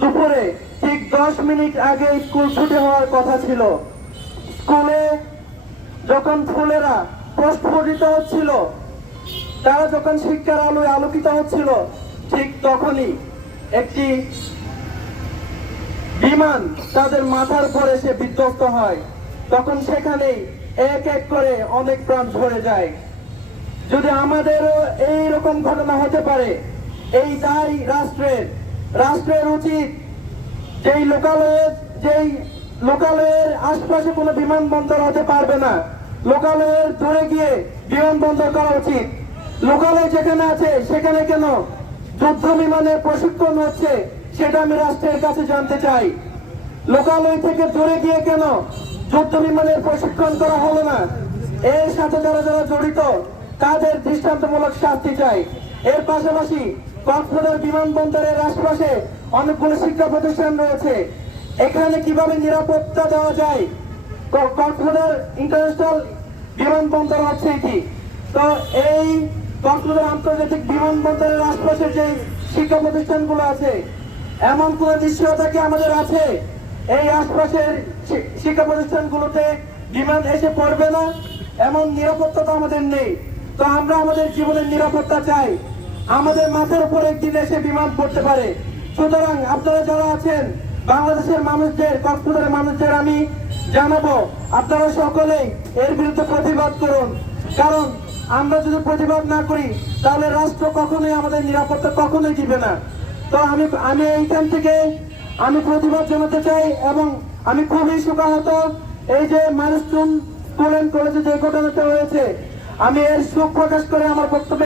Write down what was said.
দুপুরে ঠিক 10 মিনিট আগে স্কুল ছুটি হওয়ার কথা ছিল। স্কুলে যখন ফুলেরা প্রস্ফুটিত হচ্ছিল, তারা যখন শিক্ষার আলোয় আলোকিত হচ্ছিল, ঠিক তখনই একটি বিমান তাদের মাথার উপরে এসে বিধ্বস্ত হয়। তখন সেখানেই এক এক করে অনেক প্রাণ ঝরে যায়। যদি আমাদেরও এইরকম ঘটনা হতে পারে, এই দায় রাষ্ট্রের উচিত যেই লোকালয়ের আশপাশে কোনো বিমানবন্দর হতে পারবে না, লোকালয়ের দূরে গিয়ে বিমানবন্দর করা উচিত। লোকালয় যেখানে আছে সেখানে কেন যুদ্ধ বিমানের প্রশিক্ষণ হচ্ছে, সেটা আমি রাষ্ট্রের কাছে জানতে চাই। লোকালয় থেকে দূরে গিয়ে কেন যুদ্ধ বিমানের প্রশিক্ষণ করা হলো না? এর সাথে যারা যারা জড়িত তাদের দৃষ্টান্তমূলক শাস্তি চাই। এর পাশাপাশি কক্সবাজার বিমানবন্দরের আশপাশে অনেকগুলো শিক্ষা প্রতিষ্ঠান রয়েছে, এখানে কিভাবে নিরাপত্তা দেওয়া যায়? কক্সবাজার ইন্টারন্যাশনাল বিমানবন্দর হচ্ছে এটি। তো এই কক্সবাজার আন্তর্জাতিক বিমানবন্দরের আশপাশে যে শিক্ষা প্রতিষ্ঠানগুলো আছে, এমন কোন নিশ্চয়তা কি আমাদের আছে এই আশপাশের শিক্ষা প্রতিষ্ঠানগুলোতে বিমান এসে পড়বে না? এমন নিরাপত্তা তো আমাদের নেই। তো আমরা আমাদের জীবনের নিরাপত্তা চাই। আমাদের মাথার উপর একদিন এসে বিমান পড়তে পারে। সুতরাং আপনারা যারা আছেন, বাংলাদেশের মানুষদের, কক্সবাজারের মানুষদের আমি জানাবো, আপনারা সকলেই এর বিরুদ্ধে প্রতিবাদ করুন। কারণ আমরা যদি প্রতিবাদ না করি তাহলে রাষ্ট্র কখনোই আমাদের নিরাপত্তা কখনোই দিবে না। তো আমি এইখান থেকে আমি প্রতিবাদ জানাতে চাই, এবং আমি খুবই শোকাহত এই যে মাইলস্টোন স্কুল এন্ড কলেজে যে ঘটনাটা হয়েছে, আমি এর শোক প্রকাশ করে আমার বক্তব্য